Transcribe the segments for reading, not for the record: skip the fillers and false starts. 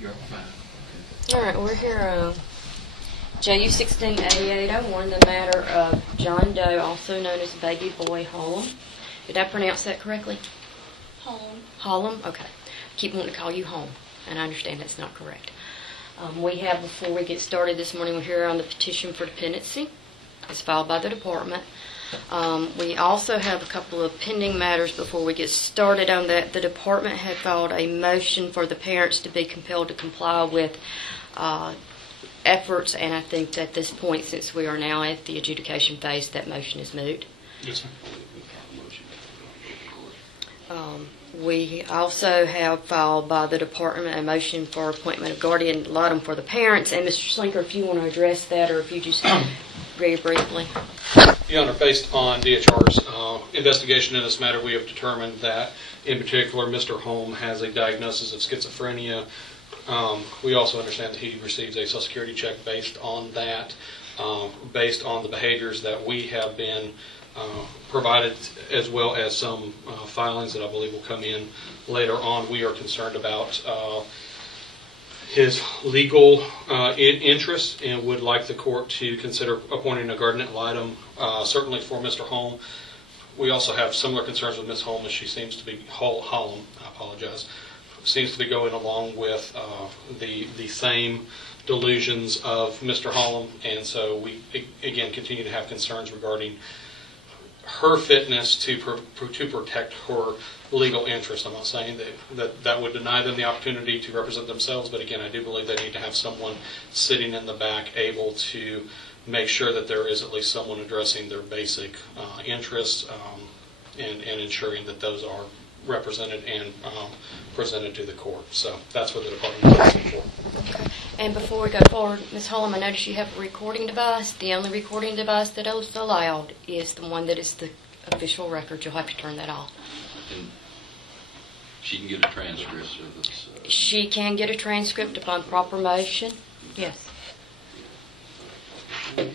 You're fine. All right, we're here JU 168801, the matter of John Doe, also known as Baby Boy Holm. Did I pronounce that correctly? Holm. Holm? Okay. Keep wanting to call you Holm, and I understand that's not correct. We have, before we get started this morning, we're here on the petition for dependency. It's filed by the department. We also have a couple of pending matters before we get started on that. The department had filed a motion for the parents to be compelled to comply with efforts, and I think at this point, since we are now at the adjudication phase, that motion is moot. Yes, ma'am. We also have filed by the department a motion for appointment of guardian ad litem for the parents. And Mr. Slinker, if you want to address that, or if you just very briefly. Your Honor, based on DHR's investigation in this matter, we have determined that, in particular, Mr. Holm has a diagnosis of schizophrenia. We also understand that he receives a Social Security check based on that, based on the behaviors that we have been provided, as well as some filings that I believe will come in later on. We are concerned about his legal interests and would like the court to consider appointing a guardian ad litem, certainly for Mr. Holm. We also have similar concerns with Ms. Holm, as she seems to be, Holm, I apologize, seems to be going along with the same delusions of Mr. Holm, and so we, again, continue to have concerns regarding her fitness to protect her legal interest. I'm not saying that would deny them the opportunity to represent themselves, but again, I do believe they need to have someone sitting in the back able to make sure that there is at least someone addressing their basic interests and ensuring that those are represented and presented to the court. So that's what the department is looking for. Okay. And before we go forward, Ms. Holm, I notice you have a recording device. The only recording device that is allowed is the one that is the official record. You'll have to turn that off. And she can get a transcript of this. She can get a transcript upon proper motion. Yes. And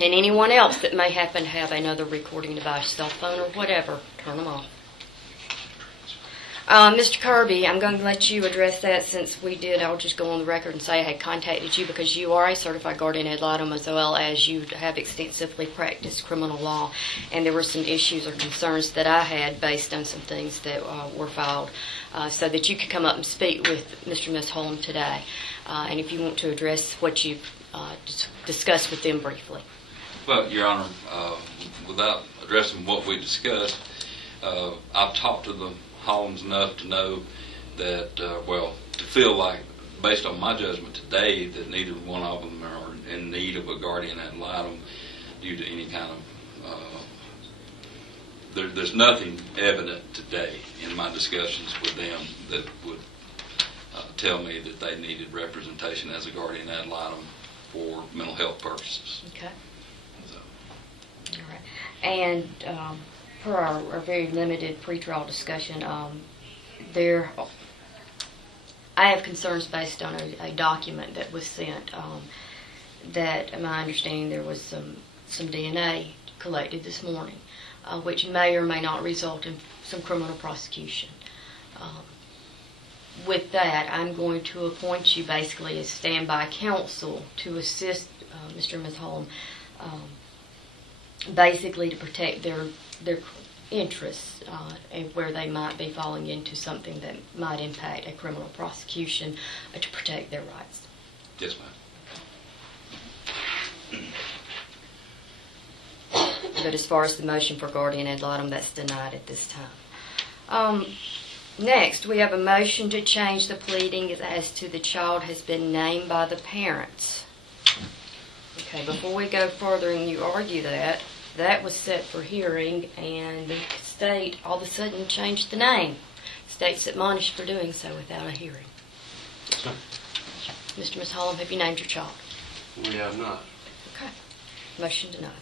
anyone else that may happen to have another recording device, cell phone or whatever, turn them off. Mr. Kirby, I'm going to let you address that since we did. I'll just go on the record and say I had contacted you because you are a certified guardian ad litem, as well as you have extensively practiced criminal law, and there were some issues or concerns that I had based on some things that were filed, so that you could come up and speak with Mr. and Ms. Holm today, and if you want to address what you discussed with them briefly. Well, Your Honor, without addressing what we discussed, I've talked to the Holmes enough to know that, to feel like, based on my judgment today, that neither one of them are in need of a guardian ad litem due to any kind of, there's nothing evident today in my discussions with them that would tell me that they needed representation as a guardian ad litem for mental health purposes. Okay. So. All right. And for our very limited pretrial discussion, I have concerns based on a document that was sent that, in my understanding, there was some DNA collected this morning, which may or may not result in some criminal prosecution. With that, I'm going to appoint you basically as standby counsel to assist Mr. and Ms. Holm, basically to protect their interests and where they might be falling into something that might impact a criminal prosecution to protect their rights. Yes, ma'am. But as far as the motion for guardian ad litem, that's denied at this time. Next, we have a motion to change the pleading as to the child has been named by the parents. Okay, before we go further and you argue that, that was set for hearing, and the state all of a sudden changed the name. The state's admonished for doing so without a hearing. So, Mr. and Ms. Holm, have you named your child? We have not. Okay. Motion denied.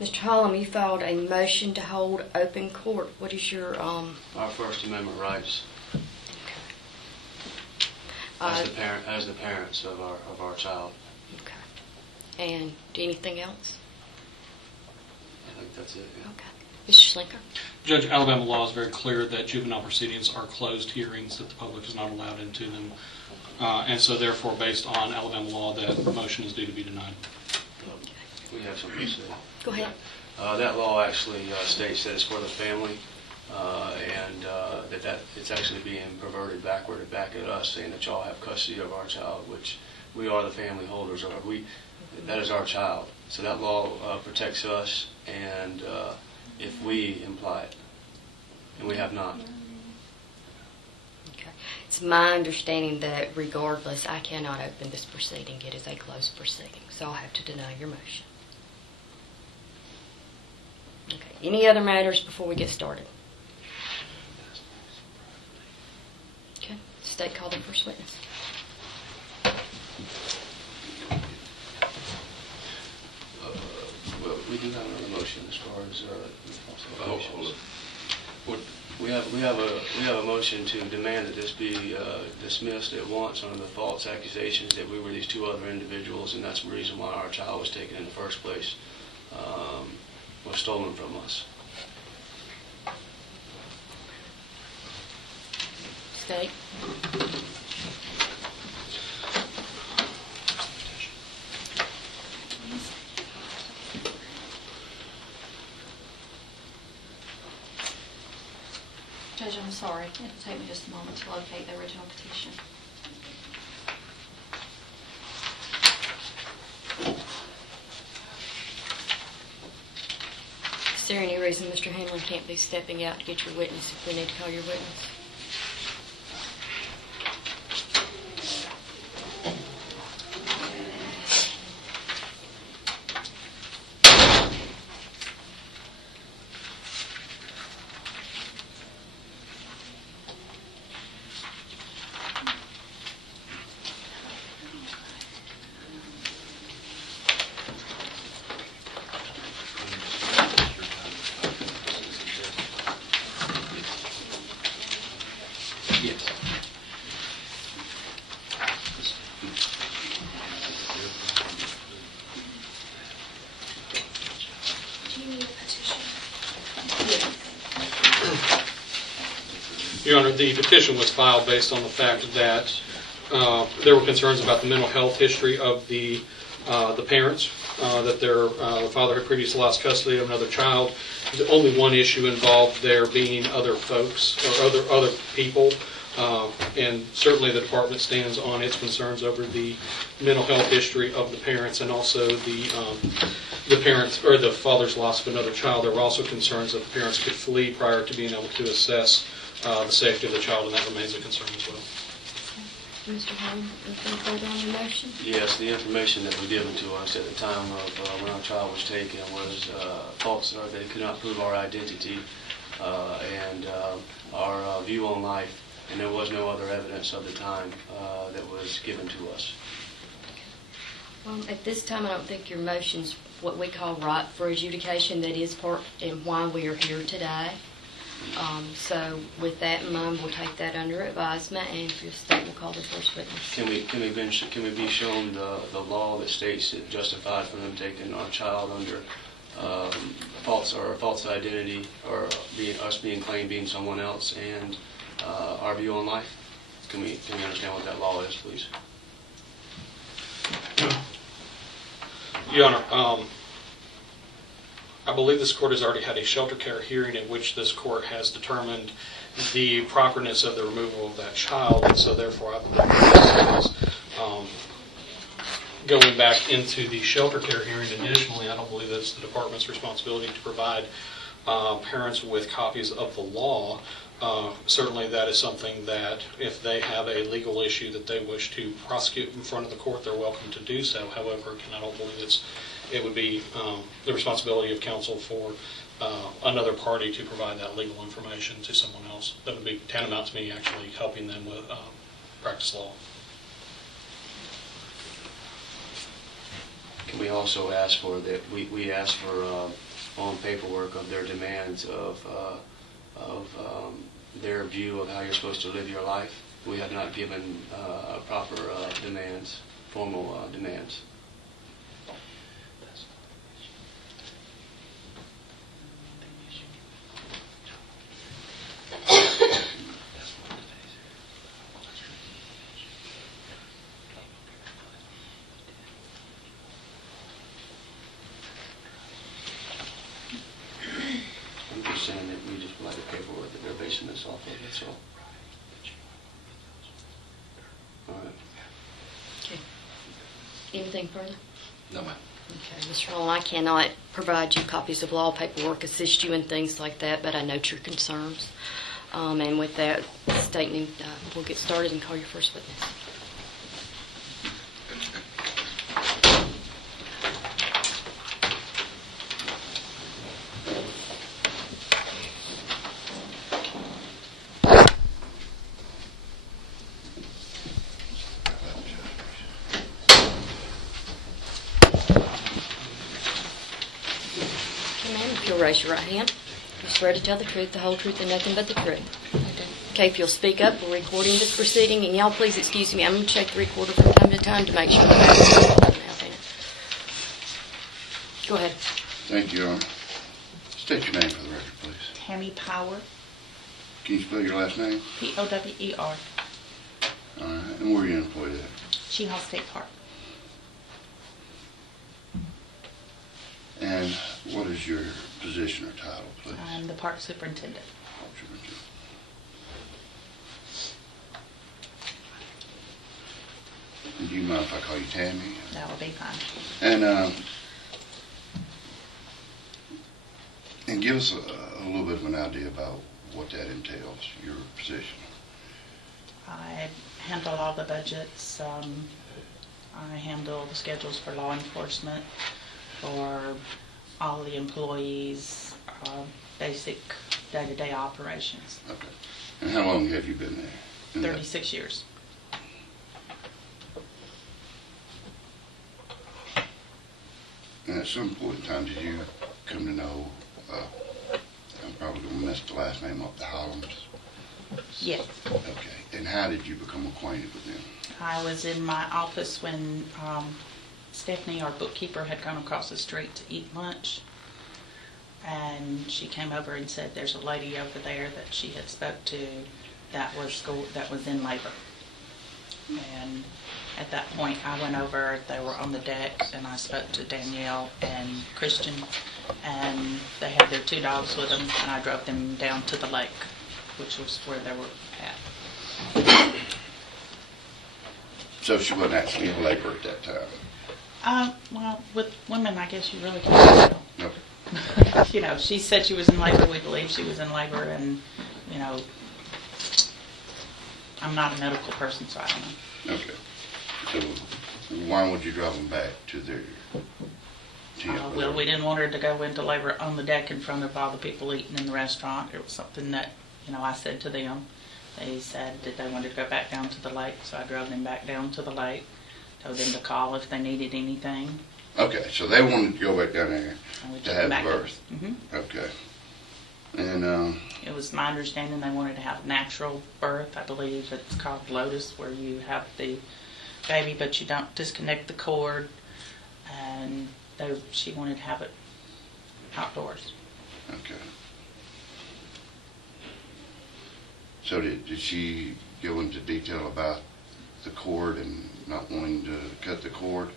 Mr. Holm, you filed a motion to hold open court. What is your Our First Amendment rights okay. as the parents of our child. Okay. And anything else? I think that's it. Yeah. Okay. Mr. Schlenker? Judge, Alabama law is very clear that juvenile proceedings are closed hearings, that the public is not allowed into them. And so therefore, based on Alabama law, that motion is due to be denied. We have something to say. Go ahead. That law actually states that it's for the family, and that it's actually being perverted backward and back at us, saying that y'all have custody of our child, which we are the family holders of. That is our child. So that law protects us, and if we imply it, and we have not. Okay. It's my understanding that regardless, I cannot open this proceeding. It is a closed proceeding, so I'll have to deny your motion. Okay. Any other matters before we get started? Okay. State, call the first witness. Well, we do have another motion as far as hold it. we have a motion to demand that this be dismissed at once under the false accusations that we were these two other individuals, and that's the reason why our child was taken in the first place, was stolen from us. State. Judge, I'm sorry. It'll take me just a moment to locate the original petition. Is there any reason Mr. Hanlon can't be stepping out to get your witness if we need to call your witness? Yes. Do you need a petition? Your Honor, the petition was filed based on the fact that there were concerns about the mental health history of the parents, that their father had previously lost custody of another child. The only one issue involved there being other folks or other people, and certainly the department stands on its concerns over the mental health history of the parents and also the parents or the father's loss of another child. There were also concerns that the parents could flee prior to being able to assess the safety of the child, and that remains a concern as well. Mr. Holm, anything further on your motion? Yes, the information that was given to us at the time of when our child was taken was false. They could not prove our identity and our view on life, and there was no other evidence of the time that was given to us. Well, at this time, I don't think your motion's what we call right for adjudication. That is part in why we are here today. So with that in mind, we'll take that under advisement, and if your state will call the first witness. Can we be shown the law that states it justified for them taking our child under false identity, or us being claimed being someone else, and our view on life? Can we understand what that law is, please? Your Honor, I believe this court has already had a shelter care hearing in which this court has determined the properness of the removal of that child, and so therefore I believe this is going back into the shelter care hearing. Additionally, I don't believe it's the department's responsibility to provide parents with copies of the law. Certainly that is something that if they have a legal issue that they wish to prosecute in front of the court, they're welcome to do so. However, I don't believe it would be the responsibility of counsel for another party to provide that legal information to someone else. That would be tantamount to me actually helping them with practice law. Can we also ask for that? We ask for on paperwork of their demands of their view of how you're supposed to live your life. We have not given proper demands, formal demands. so. All right. Okay. Anything further? No, ma'am. Okay, Mr. Holm, I cannot provide you copies of law paperwork, assist you in things like that, but I note your concerns. And with that statement, we'll get started and call your first witness. Raise your right hand. You swear to tell the truth, the whole truth, and nothing but the truth. Okay, if you'll speak up, we're recording this proceeding, and y'all please excuse me. I'm going to check the recorder from time to time to make sure the doesn't have in it. Go ahead. Thank you, Your Honor. State your name for the record, please. Tammy Power, Can you spell your last name? Power. All right. And where are you employed at? She-Hall State Park. And what is your position or title, please? I'm the park superintendent. Park superintendent. And do you mind if I call you Tammy? That will be fine. And give us a little bit of an idea about what that entails, your position. I handle all the budgets. I handle the schedules for law enforcement, for all the employees, basic day-to-day operations. Okay. And how long have you been there? 36 years. And at some point in time, did you come to know, I'm probably going to mess the last name up, the Holms? Yes. Okay. And how did you become acquainted with them? I was in my office when Stephanie, our bookkeeper, had gone across the street to eat lunch, and she came over and said there's a lady over there that she had spoke to that was in labor. And at that point I went over, they were on the deck, and I spoke to Danielle and Christian, and they had their 2 dogs with them, and I drove them down to the lake, which was where they were at. So she wasn't actually in labor at that time? Well, with women, I guess you really can't tell. Okay. You know, she said she was in labor. We believe she was in labor, and, you know, I'm not a medical person, so I don't know. Okay. So why would you drive them back to their tent? Well, we didn't want her to go into labor on the deck in front of all the people eating in the restaurant. It was something that, you know, I said to them. They said that they wanted to go back down to the lake, so I drove them back down to the lake. Told them to call if they needed anything. Okay, so they wanted to go back down there to have a birth. Mm-hmm. Okay. And it was my understanding they wanted to have a natural birth. I believe it's called Lotus, where you have the baby, but you don't disconnect the cord. And she wanted to have it outdoors. okay. So did she go into detail about the cord and not wanting to cut the cord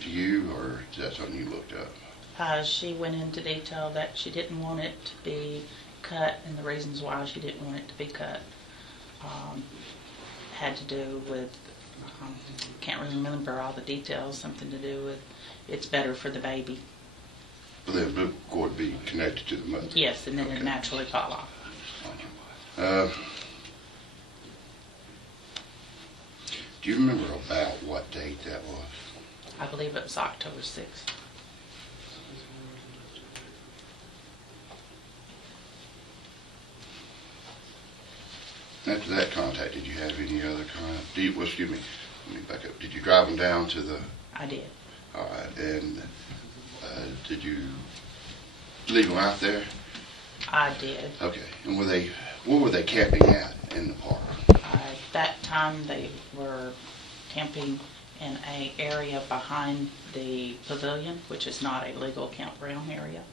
to you, or is that something you looked up? She went into detail that she didn't want it to be cut, and the reasons why she didn't want it to be cut had to do with, can't really remember all the details, something to do with it's better for the baby. Will the umbilical cord be connected to the mother? Yes, and then Okay. it naturally fall off. Do you remember about what date that was? I believe it was October 6th. After that contact, did you have any other contact? Excuse me, let me back up. Did you drive them down to the... I did. All right, and did you leave them out there? I did. Okay, and where were they camping at in the park? At that time, they were camping in an area behind the pavilion, which is not a legal campground area.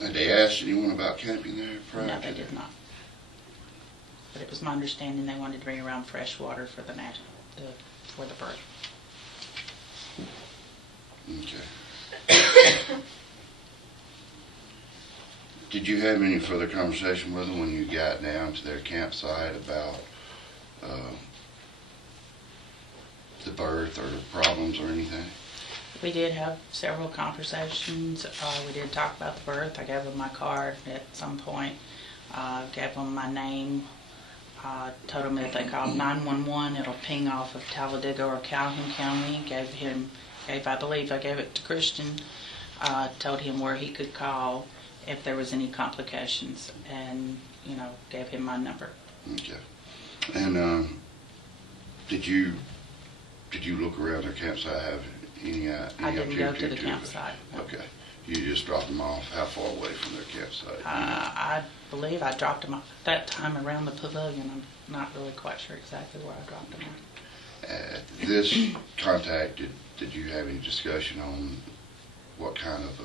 Had they asked anyone about camping there prior No, to they that? did not. But it was my understanding they wanted to bring around fresh water for the birth. Okay. Did you have any further conversation with them when you got down to their campsite about the birth or problems or anything? We did have several conversations. We did talk about the birth. I gave them my card at some point. Gave them my name. Told them if they called 911, it'll ping off of Talladega or Calhoun County. I believe I gave it to Christian. Told him where he could call if there was any complications, and gave him my number. Okay. And did you look around their campsite? Have any I didn't go to the campsite. Okay. You just dropped them off. How far away from their campsite? I believe I dropped them off at that time around the pavilion. I'm not really quite sure exactly where I dropped them off. At this contact, did you have any discussion on what kind of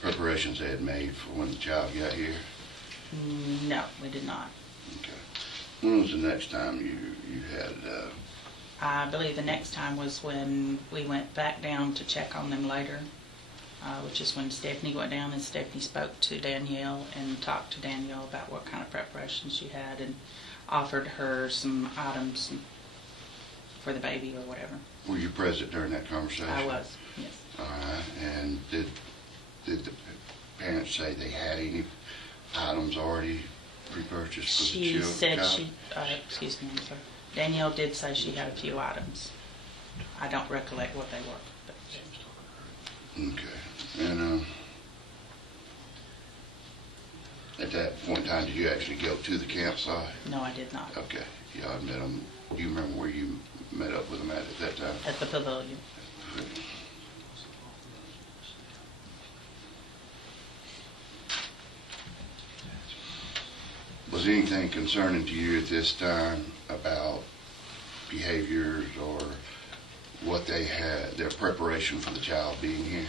preparations they had made for when the child got here? No, we did not. Okay. When was the next time you had... I believe the next time was when we went back down to check on them later, which is when Stephanie went down, and Stephanie spoke to Danielle and talked to Danielle about what kind of preparations she had and offered her some items for the baby or whatever. Were you present during that conversation? I was, yes. All right. And did the parents say they had any items already pre-purchased for the She child? said excuse me, I'm sorry. Danielle did say she had a few items. I don't recollect what they were. But. Okay. And at that point in time, did you actually go to the campsite? No, I did not. Okay. Yeah, I met them. Do you remember where you met up with them at that time? At the pavilion. Was anything concerning to you at this time about behaviors or what they had, their preparation for the child being here?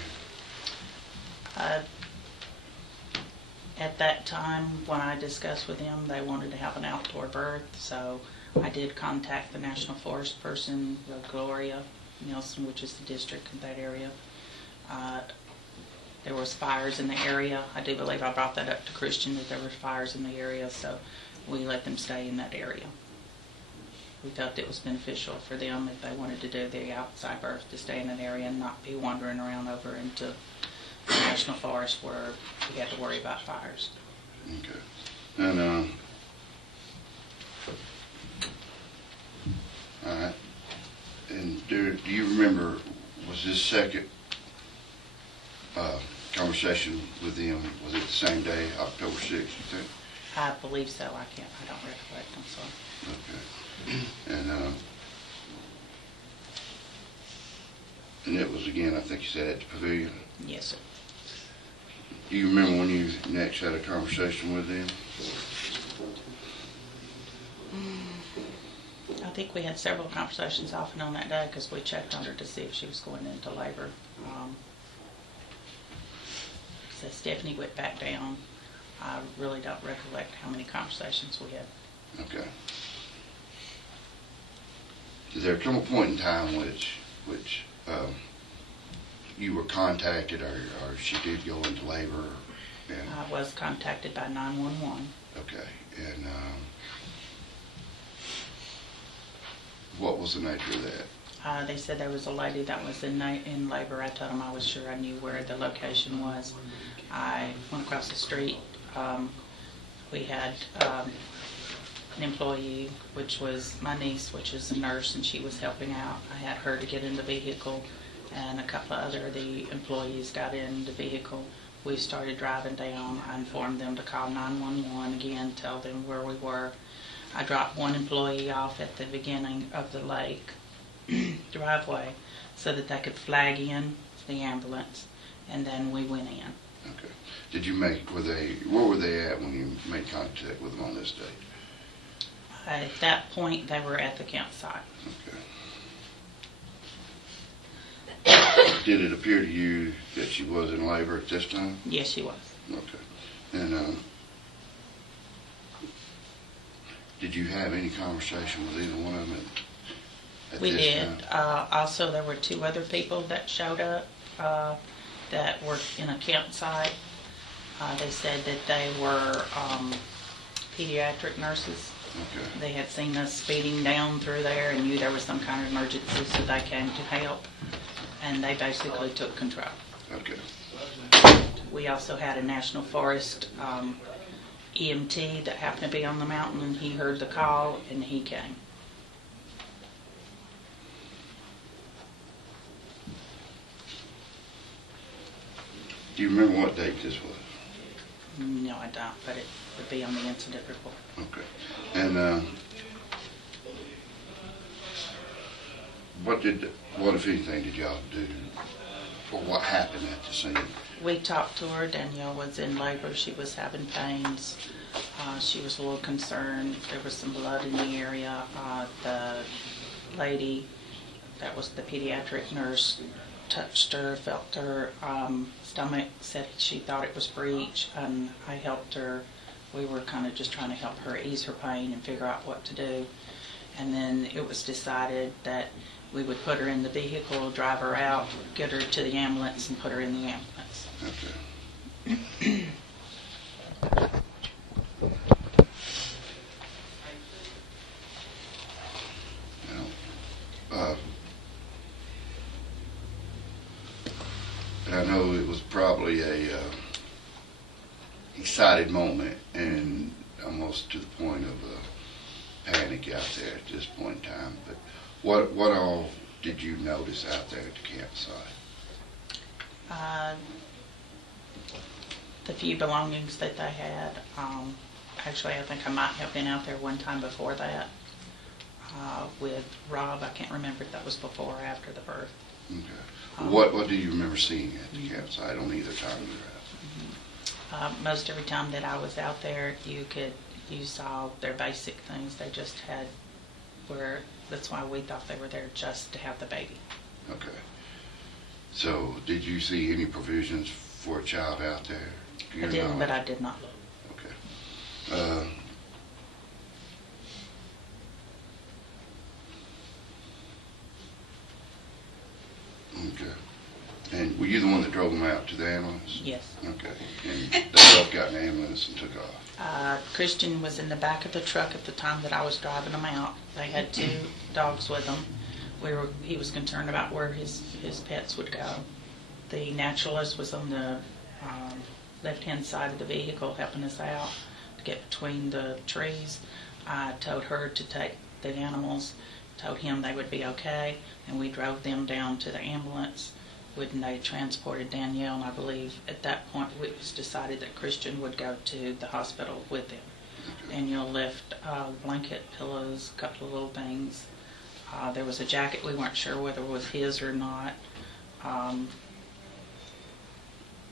At that time, when I discussed with them, they wanted to have an outdoor birth, so I did contact the National Forest person, Gloria Nielsen, which is the district in that area. There was fires in the area. I do believe I brought that up to Christian, that there were fires in the area, so we let them stay in that area. We felt it was beneficial for them if they wanted to do the outside birth to stay in an area and not be wandering around over into the National Forest where we had to worry about fires. Okay. And, all right. And do you remember, was this second conversation with them, was it the same day, October 6th, you think? I believe so. I don't recollect. I'm sorry. Okay. And it was, again, I think you said at the pavilion? Yes, sir. Do you remember when you next had a conversation with them? I think we had several conversations off and on that day because we checked on her to see if she was going into labor. So Stephanie went back down. I really don't recollect how many conversations we had. Okay. Did there come a point in time which you were contacted or she did go into labor? And, I was contacted by 911. okay. And what was the nature of that? They said there was a lady that was in labor. I told them I was sure I knew where the location was. I went across the street. We had an employee, which was my niece, which is a nurse, and she was helping out. I had her to get in the vehicle, and a couple of other of the employees got in the vehicle. We started driving down. I informed them to call 911 again, tell them where we were. I dropped one employee off at the beginning of the lake driveway so that they could flag in the ambulance, and then we went in. Okay. Did you where were they at when you made contact with them on this date? At that point, they were at the campsite. Okay. Did it appear to you that she was in labor at this time? Yes, she was. Okay. And did you have any conversation with either one of them at We this did. time? Also, there were two other people that showed up that were in a campsite. They said that they were pediatric nurses. Okay. They had seen us speeding down through there and knew there was some kind of emergency, so they came to help, and they basically took control. Okay. We also had a National Forest EMT that happened to be on the mountain, and he heard the call, and he came. Do you remember what date this was? No, I don't, but it would be on the incident report. Okay. And what if anything, did y'all do, or what happened at the scene? We talked to her. Danielle was in labor. She was having pains. She was a little concerned. There was some blood in the area. The lady that was the pediatric nurse touched her, felt her stomach, said she thought it was breech, and I helped her. We were kind of just trying to help her ease her pain and figure out what to do. And then it was decided that we would put her in the vehicle, drive her out, get her to the ambulance, and put her in the ambulance. Okay. Now, and I know it was probably a excited moment and almost to the point of panic out there at this point in time. But what all did you notice out there at the campsite? The few belongings that they had. Actually, I think I might have been out there one time before that with Rob. I can't remember if that was before or after the birth. Okay. What do you remember seeing at the campsite on either time you were out? Most every time that I was out there, you saw their basic things. They just had that's why we thought they were there, just to have the baby. Okay. So did you see any provisions for a child out there? I didn't, but I did not look. Okay. Okay. And were you the one that drove them out to the ambulance? Yes. Okay. And they both got in the ambulance and took off? Christian was in the back of the truck at the time that I was driving them out. They had 2 dogs with them. He was concerned about where his pets would go. The naturalist was on the left-hand side of the vehicle helping us out to get between the trees. I told her to take the animals, told him they would be okay, and we drove them down to the ambulance. When they transported Danielle, and I believe at that point it was decided that Christian would go to the hospital with them. Danielle left blanket, pillows, a couple of little things. There was a jacket. We weren't sure whether it was his or not.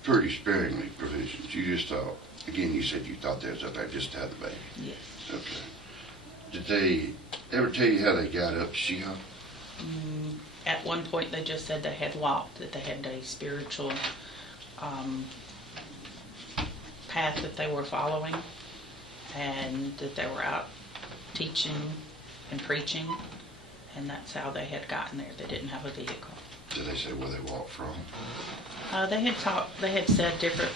Pretty sparingly provisions. You just thought, again, you said you thought they was up there just to have the baby. Yes. Okay. Did they ever tell you how they got up to She-Hulk? At one point they just said they had walked, that they had a spiritual path that they were following, and that they were out teaching and preaching, and that's how they had gotten there. They didn't have a vehicle. Did they say where they walked from? They had said different,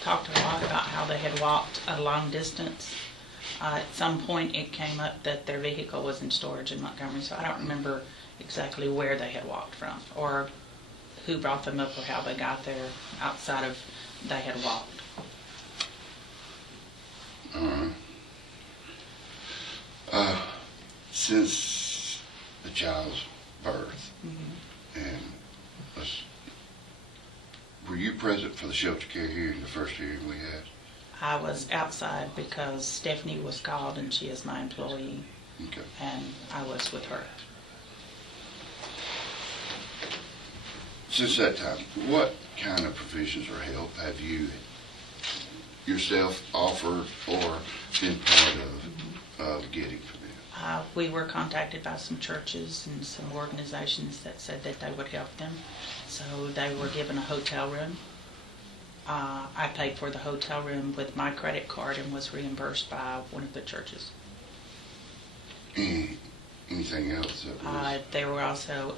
talked a lot about how they had walked a long distance. At some point it came up that their vehicle was in storage in Montgomery, so I don't remember exactly where they had walked from or who brought them up or how they got there outside of they had walked. Since the child's birth, and were you present for the shelter care hearing, the first hearing we had? I was outside because Stephanie was called and she is my employee. Okay. And I was with her. Since that time, what kind of provisions or help have you yourself offered or been part of getting for them? We were contacted by some churches and some organizations that said that they would help them. So they were given a hotel room. I paid for the hotel room with my credit card and was reimbursed by one of the churches. Anything else? There were also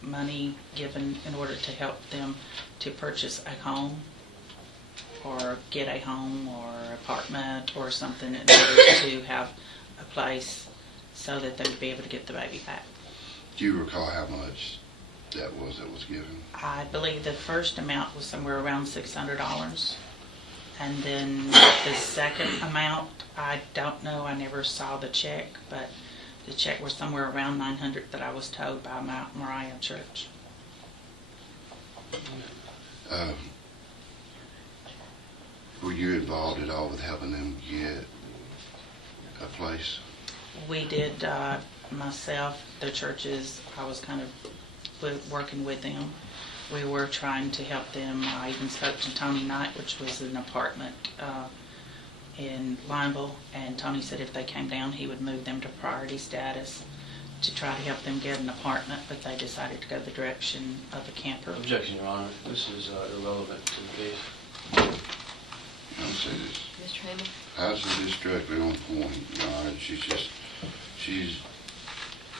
money given in order to help them to purchase a home. or get a home or apartment or something in order to have a place so that they would be able to get the baby back. Do you recall how much that was given? I believe the first amount was somewhere around $600. And then the second amount, I don't know, I never saw the check, but the check was somewhere around $900 that I was told by Mount Moriah Church. Were you involved at all with helping them get a place? We did, myself, the churches, I was kind of working with them. We were trying to help them. I even spoke to Tony Knight, which was an apartment in Lineville, and Tony said if they came down, he would move them to priority status to try to help them get an apartment, but they decided to go the direction of a camper. Objection, Your Honor. This is irrelevant to the case. I'll say this. Mr. Hammond? How's this directly on point? She's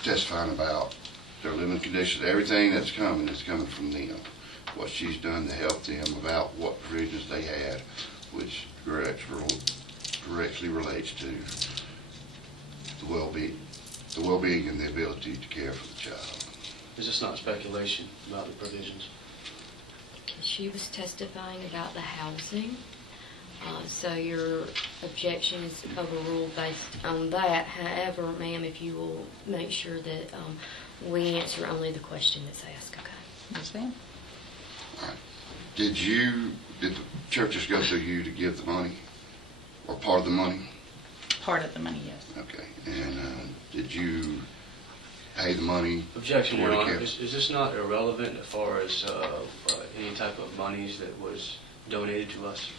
testifying about their living conditions. Everything that's coming is coming from them. What she's done to help them about what provisions they had, which directly relates to the well-being and the ability to care for the child. Is this not speculation about the provisions? She was testifying about the housing, so your objection is overruled based on that. However, ma'am, if you will make sure that we answer only the question that's asked, okay? Yes, ma'am. All right. Did the churches go through you to give the money, or part of the money? Part of the money, yes. Okay. And did you pay the money? Objection, Your for the Honor. care? Is this not irrelevant as far as any type of monies that was donated to us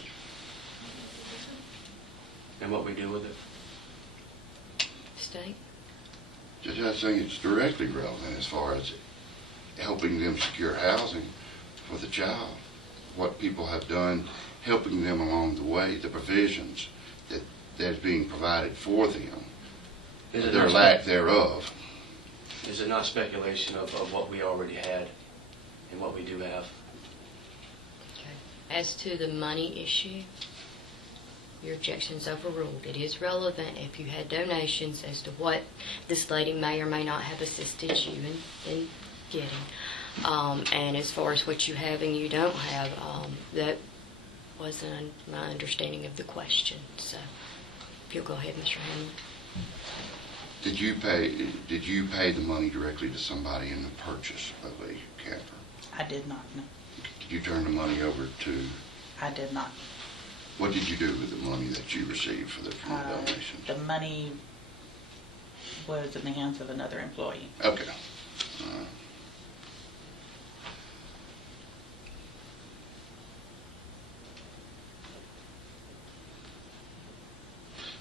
and what we do with it? State? Judge, I think it's directly relevant as far as helping them secure housing for the child. What people have done, helping them along the way, the provisions that's being provided for them, their lack thereof. Is it not speculation of what we already had and what we do have? Okay. As to the money issue, your objection is overruled. It is relevant if you had donations as to what this lady may or may not have assisted you in getting. And as far as what you have and you don't have, that wasn't my understanding of the question. So, if you'll go ahead, Mr. Hammond. Did you pay the money directly to somebody in the purchase of a camper? I did not, no. Did you turn the money over to? I did not. What did you do with the money that you received from the donations? The money was in the hands of another employee. Okay.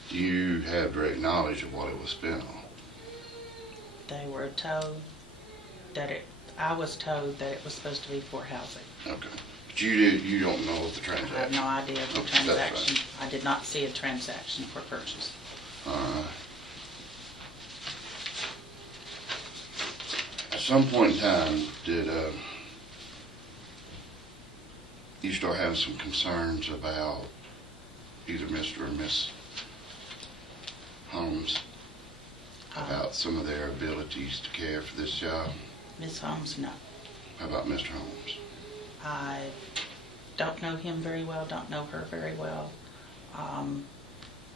Do you have direct knowledge of what it was spent on? They were told that I was told that it was supposed to be for housing. Okay. But you don't know of the transaction? I have no idea of the Okay, that's transaction. fine. I did not see a transaction for purchase. At some point in time, did you start having some concerns about either Mr. or Miss Holmes about some of their abilities to care for this child? Ms. Holmes, no. How about Mr. Holmes? I don't know him very well, don't know her very well.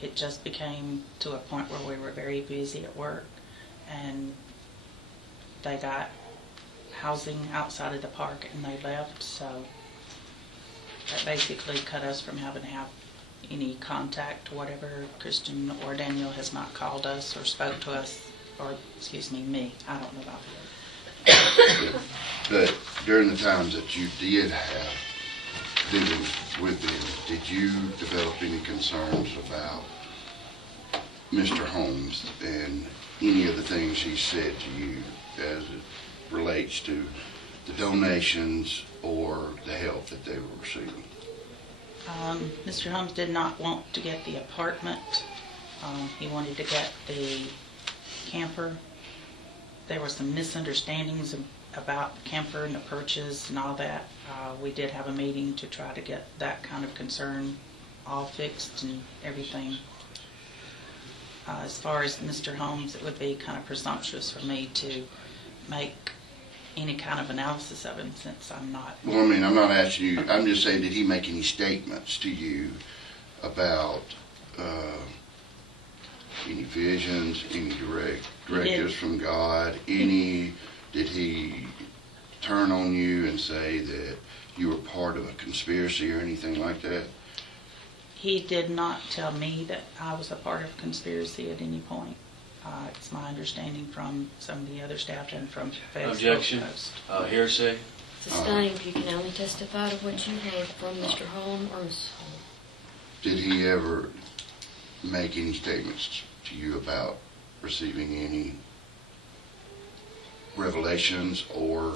It just became to a point where we were very busy at work, and they got housing outside of the park and they left, so that basically cut us from having to have any contact, whatever. Christian or Daniel has not called us or spoke to us, or excuse me, I don't know about him. But during the times that you did have dealings with them, did you develop any concerns about Mr. Holmes and any of the things he said to you as it relates to the donations or the help that they were receiving? Mr. Holmes did not want to get the apartment. He wanted to get the camper. There were some misunderstandings about the camper and the perches and all that. We did have a meeting to try to get that kind of concern all fixed and everything. As far as Mr. Holmes, it would be kind of presumptuous for me to make any kind of analysis of him since I'm not. Well, I mean, I'm not asking you, I'm just saying, did he make any statements to you about any visions, any directives from God? Did he turn on you and say that you were part of a conspiracy or anything like that? He did not tell me that I was a part of a conspiracy at any point. It's my understanding from some of the other staff and from Facebook Objection. posts. Hearsay. Sustained, you can only testify to what you heard from Mr. Holm or Ms. Holm. Did he ever make any statements to you about receiving any revelations, or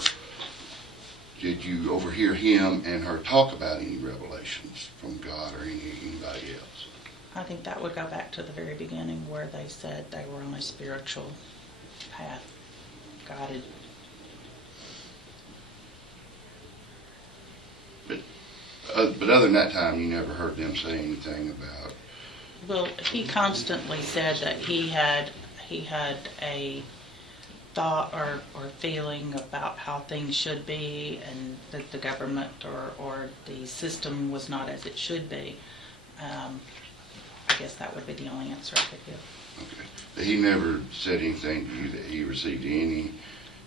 did you overhear him and her talk about any revelations from God or anybody else? I think that would go back to the very beginning where they said they were on a spiritual path, guided. But other than that time, you never heard them say anything about... Well, he constantly said that he had a thought or feeling about how things should be, and that the government or the system was not as it should be. I guess that would be the only answer I could give. Okay. But he never said anything to you that he received any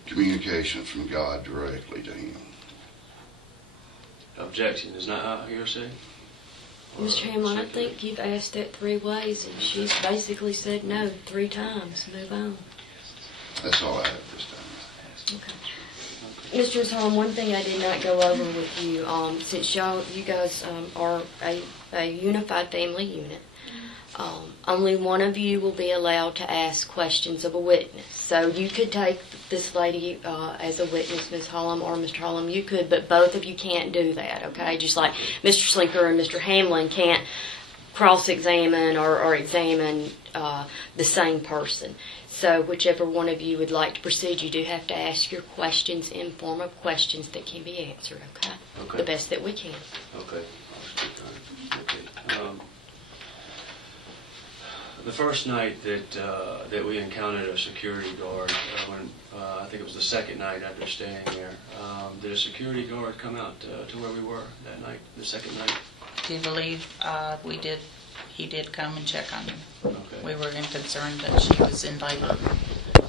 communication from God directly to him? Objection. Is not hearsay? Mr. Hamlin, I think you've asked it 3 ways, and she's basically said no 3 times. Move on. That's all I have this time. Okay. Mr. Holm, one thing I did not go over with you, since you guys are a unified family unit, only one of you will be allowed to ask questions of a witness. So you could take this lady as a witness, Ms. Holm or Mr. Holm, you could, but both of you can't do that, okay? Just like Mr. Slinker and Mr. Hamlin can't cross-examine or examine the same person. So whichever one of you would like to proceed, you do have to ask your questions in form of questions that can be answered, okay? Okay. The best that we can. Okay. The first night that we encountered a security guard, when I think it was the second night after staying there, did a security guard come out to where we were that night, the second night? Do you believe he did come and check on you? Okay. We were concerned that she was in labor,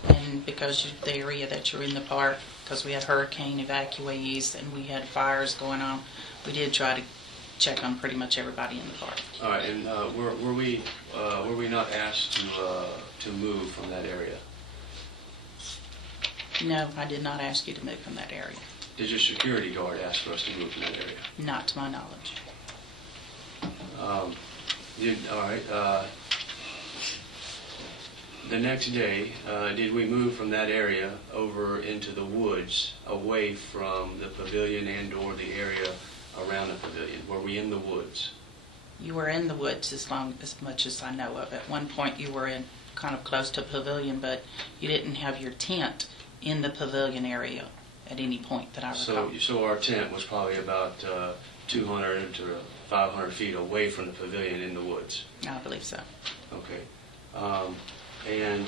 and because the area that you're in the park, because we had hurricane evacuees and we had fires going on, we did try to check on pretty much everybody in the park. All right, and were we not asked to move from that area? No, I did not ask you to move from that area. Did your security guard ask for us to move from that area? Not to my knowledge. All right. The next day, did we move from that area over into the woods, away from the pavilion and/or the area around the pavilion? Were we in the woods? You were in the woods as much as I know of. At one point, you were in kind of close to pavilion, but you didn't have your tent in the pavilion area at any point that I recall. So our tent was probably about 200 to 500 feet away from the pavilion in the woods. I believe so. Okay. And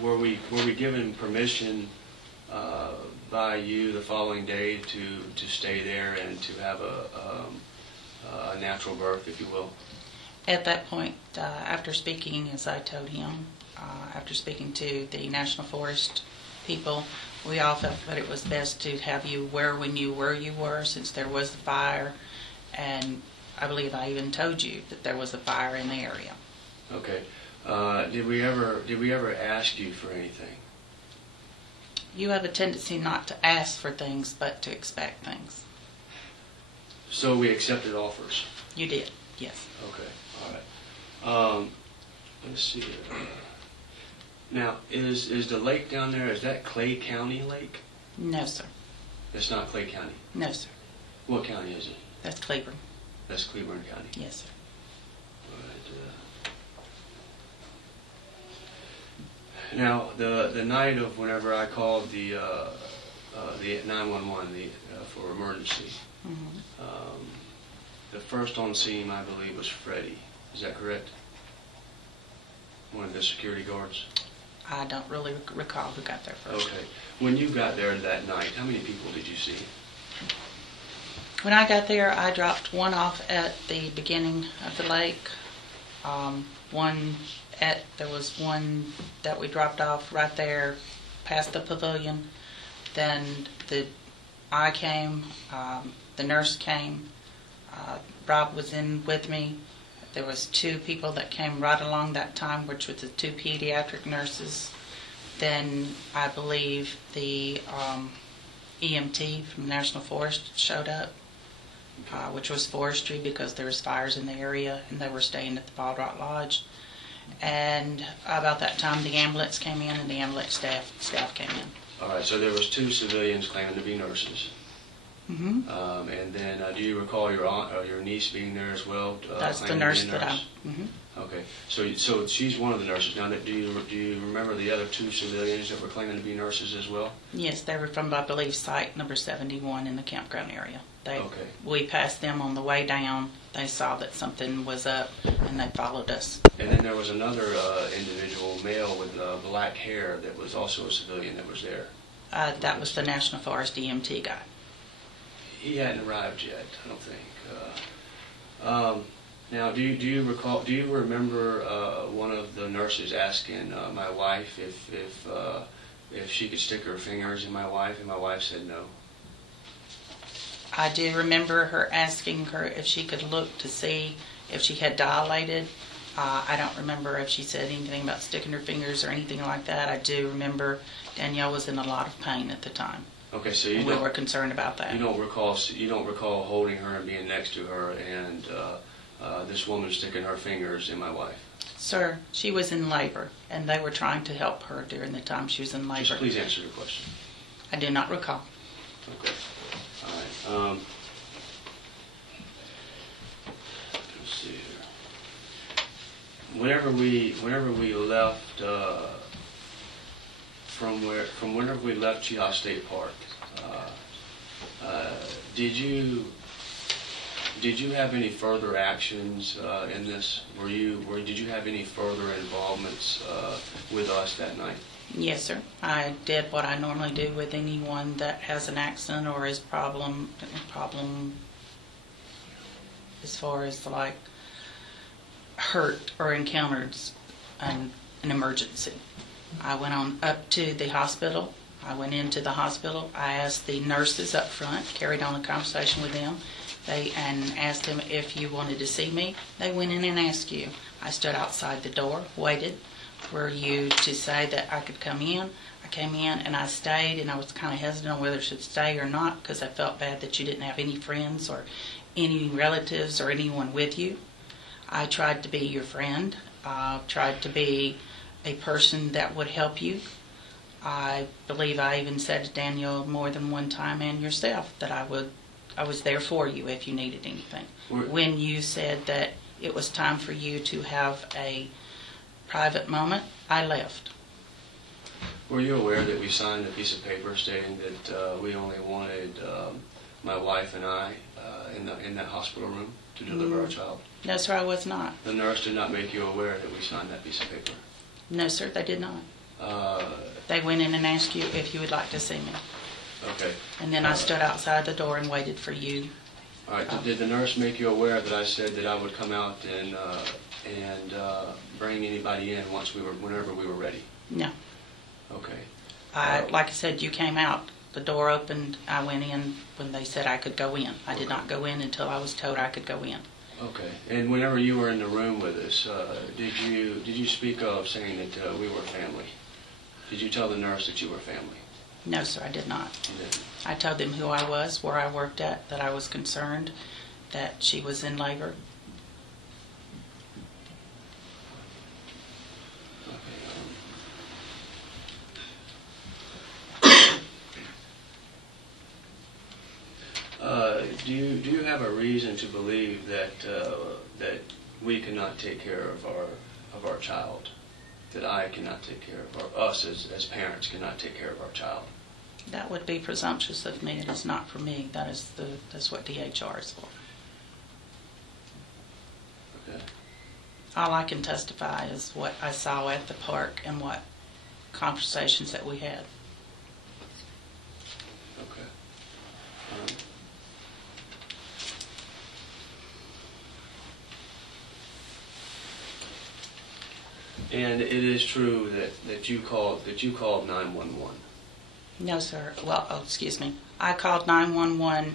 were we given permission by you the following day to stay there and to have a natural birth, if you will? At that point, after speaking, as I told him, after speaking to the National Forest people, we all felt that it was best to have you where we knew where you were, since there was a fire, and I believe I even told you that there was a fire in the area. Okay. Did we ever ask you for anything? You have a tendency not to ask for things, but to expect things. So we accepted offers. You did, yes. Okay. All right. Let's see. Now, is the lake down there, is that Clay County Lake? No, sir. It's not Clay County. No, sir. What county is it? That's Cleburne. That's Cleburne County. Yes, sir. Now, the night of whenever I called the 911 for emergency. The first on scene, I believe, was Freddie. Is that correct? One of the security guards? I don't really recall who got there first. Okay. When you got there that night, how many people did you see? When I got there, I dropped one off at the beginning of the lake. There was one that we dropped off right there past the pavilion. Then I came, the nurse came, Rob was in with me. There was 2 people that came right along that time, which was the 2 pediatric nurses. Then I believe the EMT from National Forest showed up, which was forestry because there was fires in the area and they were staying at the Bald Rock Lodge. And about that time the ambulance came in and the ambulance staff came in. All right, so there was 2 civilians claiming to be nurses. And then do you recall your aunt or your niece being there as well? That's the nurse that I... Okay, so she's one of the nurses. Now, do you remember the other 2 civilians that were claiming to be nurses as well? Yes, they were from, I believe, site number 71 in the campground area. Okay. We passed them on the way down. They saw that something was up, and they followed us. And then there was another individual, male with black hair, that was also a civilian that was there. That was the National Forest EMT guy. He hadn't arrived yet, I don't think. Now, do you recall? Do you remember one of the nurses asking my wife if she could stick her fingers in my wife, and my wife said no? I do remember her asking her if she could look to see if she had dilated. I don't remember if she said anything about sticking her fingers or anything like that. I do remember Danielle was in a lot of pain at the time. Okay, so we were concerned about that. You don't recall holding her and being next to her and this woman sticking her fingers in my wife? Sir, she was in labor, and they were trying to help her during the time she was in labor. Just please answer the question. I do not recall. Okay. All right. Let's see here. Whenever we left whenever we left Chehaw State Park, did you have any further actions in this? Did you have any further involvements with us that night? Yes, sir. I did what I normally do with anyone that has an accident or is problem as far as like hurt or encountered an emergency. I went on up to the hospital. I went into the hospital. I asked the nurses up front, carried on a conversation with them, and asked them if you wanted to see me. They went in and asked you. I stood outside the door, waited for you to say that I could come in. I came in and I stayed, and I was kind of hesitant on whether I should stay or not because I felt bad that you didn't have any friends or any relatives or anyone with you. I tried to be your friend. I tried to be a person that would help you. I believe I even said to Daniel more than one time and yourself that I was there for you if you needed anything. When you said that it was time for you to have a private moment, I left. Were you aware that we signed a piece of paper stating that we only wanted my wife and I in that hospital room to deliver our child? No, sir, I was not. The nurse did not make you aware that we signed that piece of paper? No, sir, they did not. They went in and asked you if you would like to see me. Okay. And then I stood outside the door and waited for you. All right. Did the nurse make you aware that I said that I would come out and bring anybody in whenever we were ready? No. Okay. Like I said, you came out. The door opened. I went in when they said I could go in. I did not go in until I was told I could go in. Okay. And whenever you were in the room with us, did you speak of saying that we were family? Did you tell the nurse that you were family? No, sir, I did not. You didn't. I told them who I was, where I worked at, that I was concerned, that she was in labor. Do you have a reason to believe that we cannot take care of our child? That I cannot take care of, or us as parents cannot take care of our child? That would be presumptuous of me. It is not for me. That's what DHR is for. Okay. All I can testify is what I saw at the park and what conversations that we had. Okay. And it is true that you called 911. No, sir. Well, excuse me. I called 911.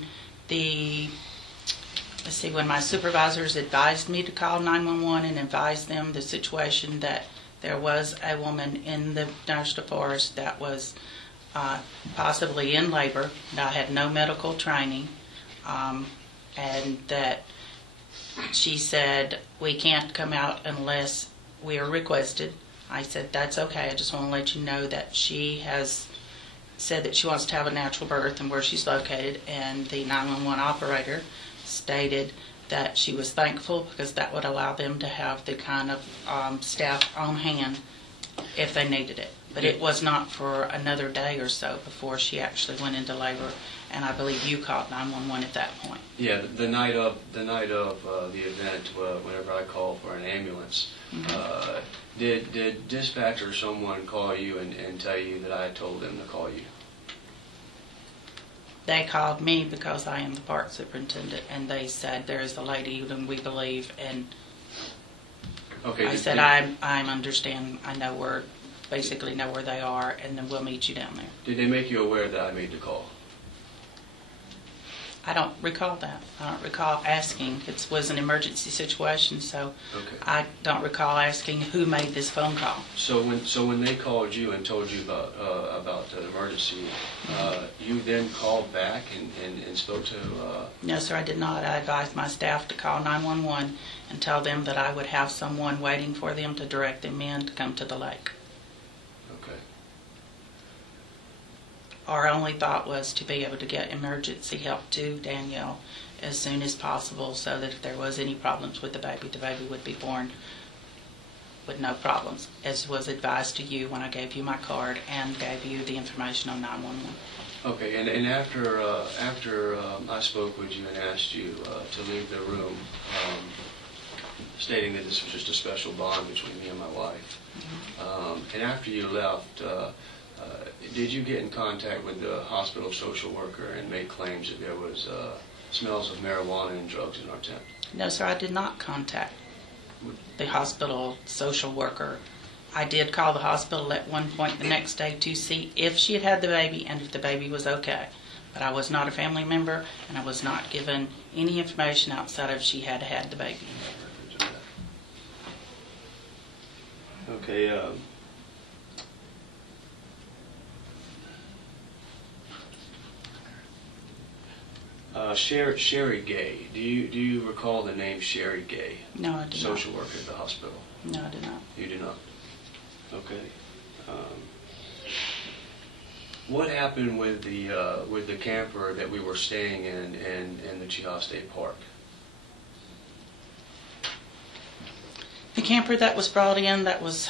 When my supervisors advised me to call 911 and advised them the situation that there was a woman in the national forest that was possibly in labor, and I had no medical training, and that she said, we can't come out unless we are requested. I said, that's okay. I just want to let you know that she has said that she wants to have a natural birth and where she's located, and the 911 operator stated that she was thankful because that would allow them to have the kind of staff on hand if they needed it. But it was not for another day or so before she actually went into labor, and I believe you called 911 at that point. Yeah, the night of the event, whenever I called for an ambulance, did dispatch or someone call you and tell you that I had told them to call you? They called me because I am the park superintendent, and they said there is a lady whom we believe, and Okay. I said I understand. I know where they are, and then we'll meet you down there. Did they make you aware that I made the call? I don't recall that. I don't recall asking. It was an emergency situation, so Okay. I don't recall asking who made this phone call. So when they called you and told you about the emergency, you then called back and spoke to. No, sir, I did not. I advised my staff to call 911 and tell them that I would have someone waiting for them to direct them in to come to the lake. Okay. Our only thought was to be able to get emergency help to Danielle as soon as possible so that if there was any problems with the baby would be born with no problems, as was advised to you when I gave you my card and gave you the information on 911. Okay, and after I spoke with you and asked you to leave the room, stating that this was just a special bond between me and my wife, and after you left, did you get in contact with the hospital social worker and make claims that there was smells of marijuana and drugs in our tent? No, sir, I did not contact the hospital social worker. I did call the hospital at one point the next day to see if she had had the baby and if the baby was okay. But I was not a family member, and I was not given any information outside of she had had the baby. Okay. Sherry Gay. Do you recall the name Sherry Gay? No, I did Social worker at the hospital. not. No, I did not. You do not. Okay. What happened with the camper that we were staying in the Chehaw State Park? The camper that was brought in, that was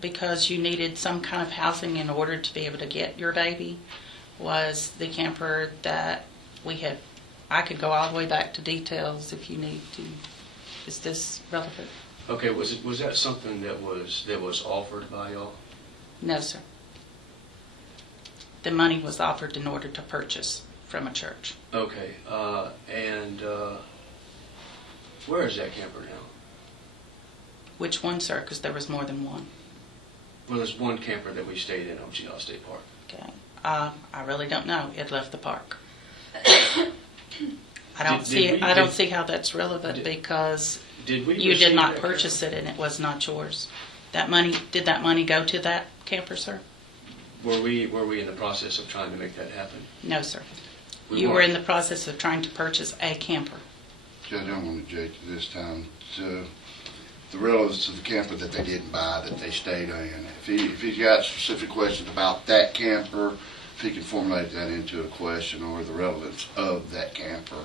because you needed some kind of housing in order to be able to get your baby, was the camper that we had. I could go all the way back to details if you need to. Is this relevant? Okay, was that something that was offered by y'all? No, sir. The money was offered in order to purchase from a church. Okay, and where is that camper now? Which one, sir? Because there was more than one. Well, there's one camper that we stayed in on Chehaw State Park. Okay. I really don't know. It left the park. I don't see how that's relevant because you did not purchase it and it was not yours. Did that money go to that camper, sir? Were we in the process of trying to make that happen? No, sir. You were in the process of trying to purchase a camper. Judge, I don't want to object to this time. The relevance of the camper that they didn't buy, that they stayed in. If he's got specific questions about that camper, if he can formulate that into a question, or the relevance of that camper.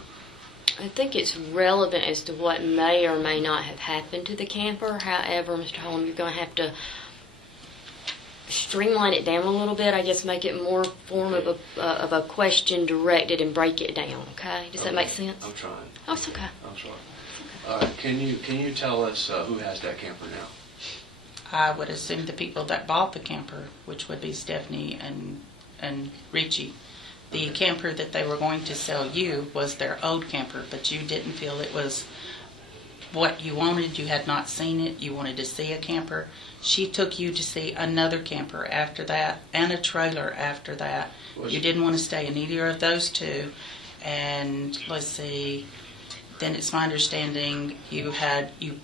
I think it's relevant as to what may or may not have happened to the camper. However, Mr. Holm, you're going to have to streamline it down a little bit. I guess make it more form of a question directed and break it down. Okay, does that make sense? I'm trying. Oh, it's okay. I'm sorry. All right, can you tell us who has that camper now? I would assume the people that bought the camper, which would be Stephanie and Richie. The Okay. camper that they were going to sell you was their old camper, but you didn't feel it was what you wanted. You had not seen it. You wanted to see a camper. She took you to see another camper after that and a trailer after that. You didn't want to stay in either of those two. And let's see, then it's my understanding you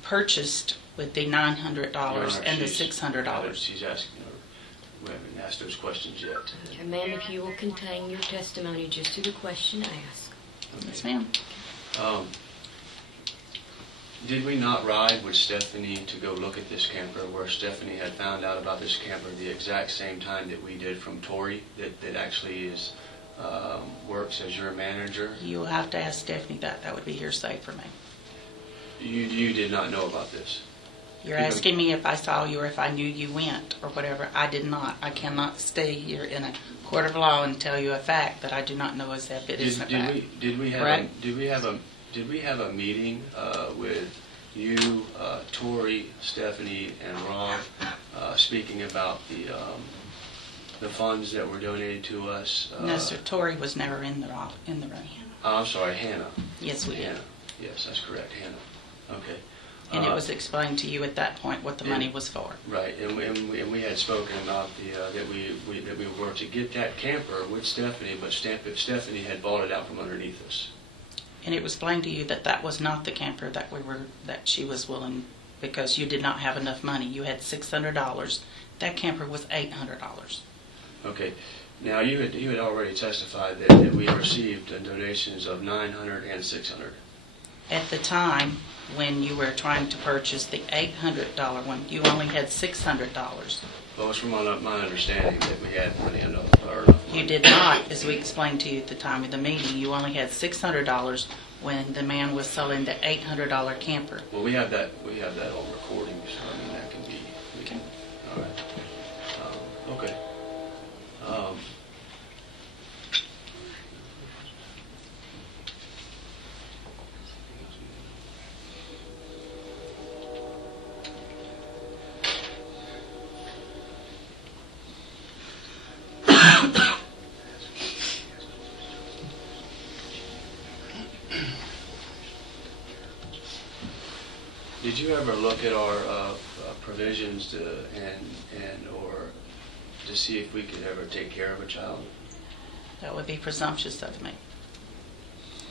purchased with the $900 and the $600. She's asking her. We haven't asked those questions yet. Okay, ma'am, if you will contain your testimony just to the question asked. Yes, ma'am. Did we not ride with Stephanie to go look at this camper, where Stephanie had found out about this camper the exact same time that we did from Tori, that actually is works as your manager? You'll have to ask Stephanie that. That would be hearsay for me. You did not know about this? You're asking me if I saw you or if I knew you went or whatever. I did not. I cannot stay here in a court of law and tell you a fact that I do not know as if it is a fact. Did we have a meeting with you, Tori, Stephanie, and Ron, speaking about the funds that were donated to us? No, sir. Tori was never in the room. I'm sorry, Hannah. Yes, we did. Hannah. Yes, that's correct, Hannah. Okay. And it was explained to you at that point what the money was for. Right, and we had spoken about that we were to get that camper with Stephanie, but Stephanie had bought it out from underneath us. And it was explained to you that that was not the camper that she was willing, because you did not have enough money. You had $600. That camper was $800. Okay. Now you had already testified that we received donations of $900 and $600. At the time when you were trying to purchase the $800 one, you only had $600. Well, it's from my understanding that we had money enough. You did not, as we explained to you at the time of the meeting. You only had $600 when the man was selling the $800 camper. Well, we have that on recording, so I mean that can be. Okay. All right. Okay. Did you ever look at our provisions or to see if we could ever take care of a child? That would be presumptuous of me.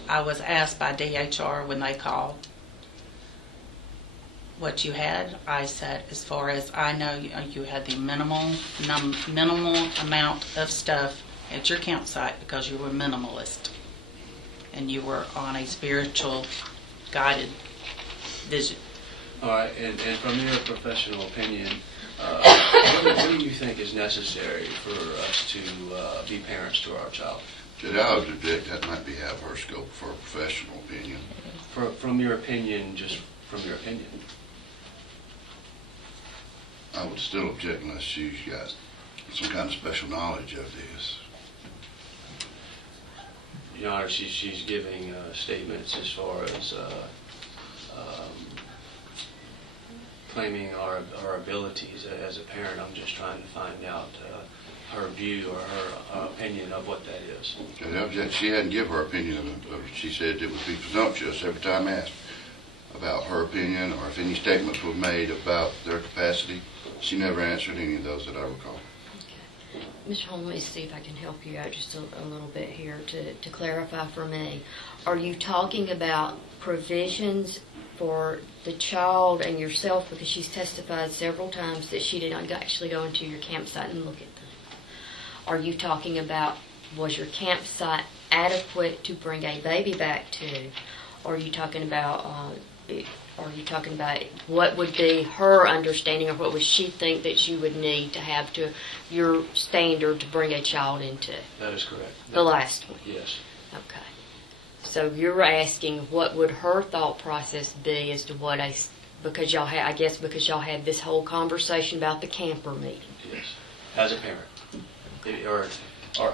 I was asked by DHR when they called what you had. I said, as far as I know, you had the minimal amount of stuff at your campsite because you were minimalist and you were on a spiritual guided vision. All right, and from your professional opinion, what do you think is necessary for us to be parents to our child? Judge, I would object that might be out of her scope for a professional opinion. From your opinion, just from your opinion. I would still object unless she's got some kind of special knowledge of this. Your Honor, she's giving statements as far as claiming our abilities as a parent. I'm just trying to find out her view or her opinion of what that is. Judge, I object she hadn't given her opinion of it. She said it would be presumptuous every time asked about her opinion or if any statements were made about their capacity. She never answered any of those that I recall. Okay. Mr. Holm, let me see if I can help you out just a little bit here to clarify for me. Are you talking about provisions for the child and yourself, because she's testified several times that she did not actually go into your campsite and look at them? Are you talking about, was your campsite adequate to bring a baby back to? Or are you talking about what would be her understanding, or what would she think that you would need to have to your standard to bring a child into? That is correct. The last one? Yes. Okay. So you're asking what would her thought process be as to what because y'all had this whole conversation about the camper meeting. Yes. as a parent? Or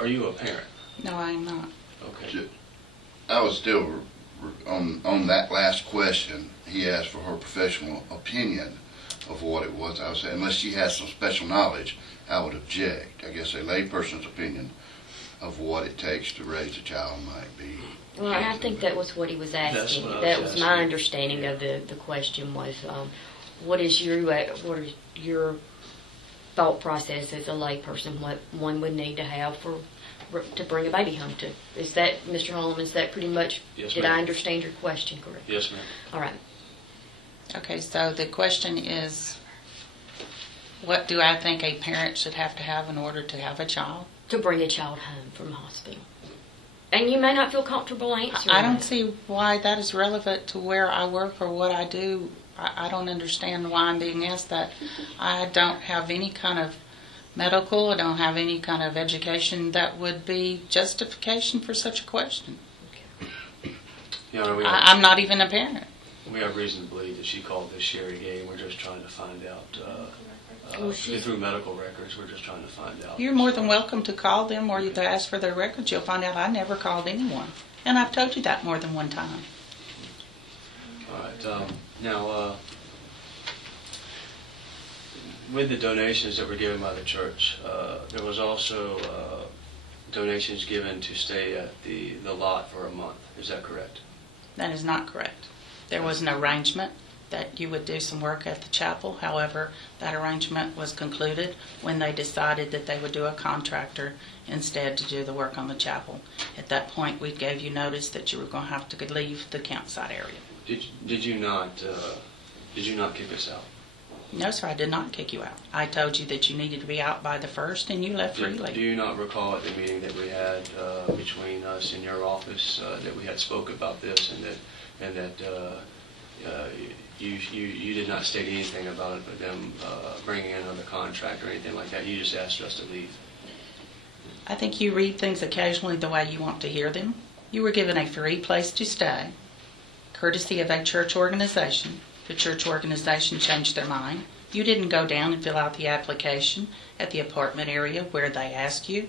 are you a parent? No, I'm not. Okay. I was still, on that last question, he asked for her professional opinion of what it was. I was saying, unless she has some special knowledge, I would object. I guess a layperson's opinion of what it takes to raise a child might be. Well, I think that was what he was asking. That's what I That was was my asking. understanding of the question was, what is your thought process as a layperson? What one would need to have to bring a baby home to? Is that, Mr. Holm? Is that pretty much? Yes, did ma'am. I understand your question correct? Yes, ma'am. All right. Okay, so the question is, what do I think a parent should have to have in order to have a child? To bring a child home from the hospital. And you may not feel comfortable answering. I don't that. see why that is relevant to where I work or what I do. I don't understand why I'm being asked that. I don't have any kind of medical, I don't have any kind of education that would be justification for such a question. Your Honor, I'm not even a parent. we have reason to believe that she called this Sherry Gay. We're just trying to find out, Well, she's- through medical records, we're just trying to find out. You're more than welcome to call them or to ask for their records. You'll find out I never called anyone. And I've told you that more than one time. All right. Now, with the donations that were given by the church, there was also donations given to stay at the lot for a month. Is that correct? That is not correct. There was an arrangement that you would do some work at the chapel. However, that arrangement was concluded when they decided that they would do a contractor instead to do the work on the chapel. At that point, we gave you notice that you were going to have to leave the campsite area. Did you not kick us out? No, sir, I did not kick you out. I told you that you needed to be out by the 1st, and you left Do freely. you not recall at the meeting that we had between us and your office that we had spoke about this, and that you did not state anything about it, but them bringing in another contract or anything like that? You just asked us to leave. I think you read things occasionally the way you want to hear them. You were given a free place to stay, courtesy of a church organization. The church organization changed their mind. You didn't go down and fill out the application at the apartment area where they asked you.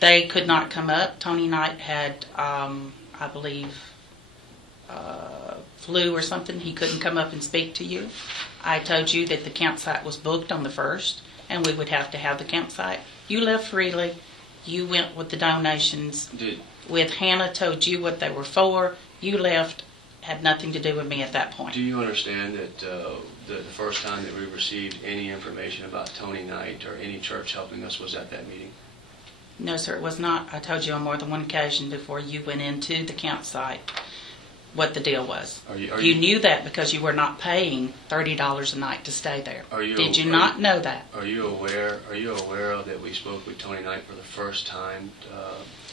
They could not come up. Tony Knight had, I believe, flu or something. He couldn't come up and speak to you. I told you that the campsite was booked on the 1st, and we would have to have the campsite. You left freely. You went with the donations. With Hannah told you what they were for. You left. Had nothing to do with me at that point. Do you understand that the first time that we received any information about Tony Knight or any church helping us was at that meeting? No, sir, it was not. I told you on more than one occasion before you went into the campsite what the deal was. You knew that because you were not paying $30 a night to stay there. Did you not know that? Are you aware of that we spoke with Tony Knight for the first time?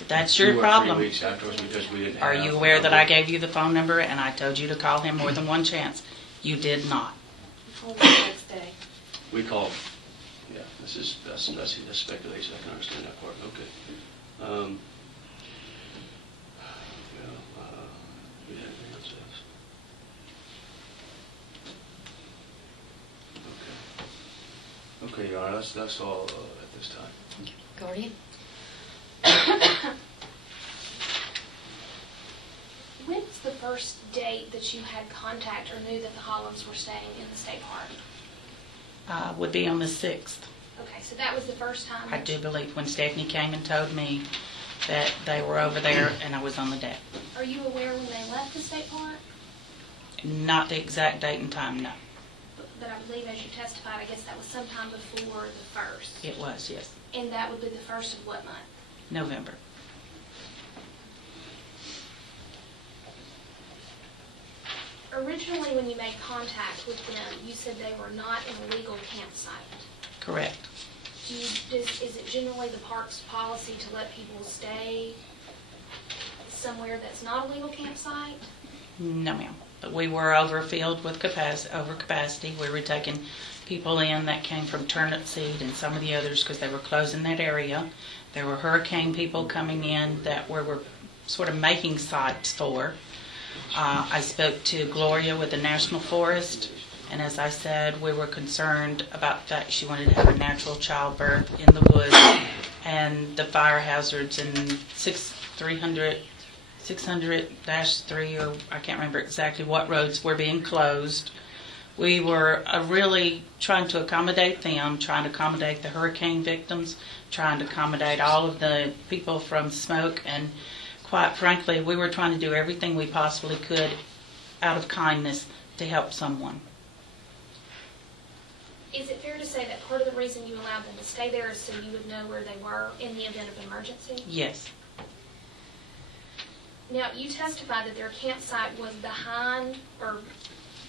That's your 2 or 3 problem. weeks afterwards because we didn't have. Are you aware that I gave you the phone number and I told you to call him more than one chance? You did not. Called the next day. We called. Yeah, that's speculation. I can understand that part. Okay. We had anything else to ask? Okay. Okay, Your Honor, that's all at this time. Guardian? When's the first date that you had contact or knew that the Hollands were staying in the state park? Would be on the 6th. Okay, so that was the first time? I do believe when Stephanie came and told me that they were over there and I was on the deck. Are you aware when they left the state park? Not the exact date and time, no. But I believe as you testified, I guess that was sometime before the 1st. It was, yes. And that would be the 1st of what month? November. Originally, when you made contact with them, you said they were not in a legal campsite. Correct. Is it generally the park's policy to let people stay somewhere that's not a legal campsite? No, ma'am. But we were overfilled with capacity. We were taking people in that came from Turnip Seed and some of the others because they were closing that area. There were hurricane people coming in that we were sort of making sites for. I spoke to Gloria with the National Forest, And as I said, we were concerned about that she wanted to have a natural childbirth in the woods, and the fire hazards in 600-3, or I can't remember exactly what roads were being closed. We were really trying to accommodate them, trying to accommodate the hurricane victims, trying to accommodate all of the people from smoke, and quite frankly, we were trying to do everything we possibly could out of kindness to help someone. Is it fair to say that part of the reason you allowed them to stay there is so you would know where they were in the event of emergency? Yes, Now, you testified that their campsite was behind or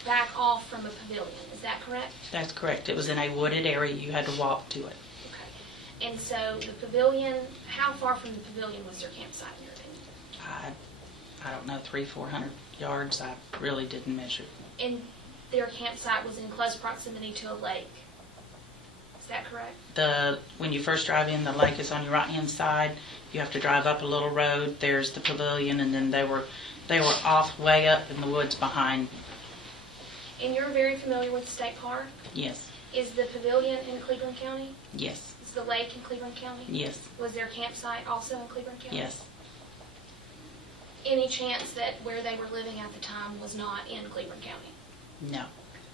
back off from a pavilion. Is that correct? that's correct. It was in a wooded area. You had to walk to it. Okay. And so the pavilion, how far from the pavilion was their campsite in your opinion? I don't know, 300-400 yards. I really didn't measure. And their campsite was in close proximity to a lake. Is that correct? When you first drive in, the lake is on your right-hand side. You have to drive up a little road. There's the pavilion, and then they were off way up in the woods behind. And you're very familiar with the state park? Yes, Is the pavilion in Cleveland County? yes, Is the lake in Cleveland County? yes, Was their campsite also in Cleveland County? yes. Any chance that where they were living at the time was not in Cleveland County? No.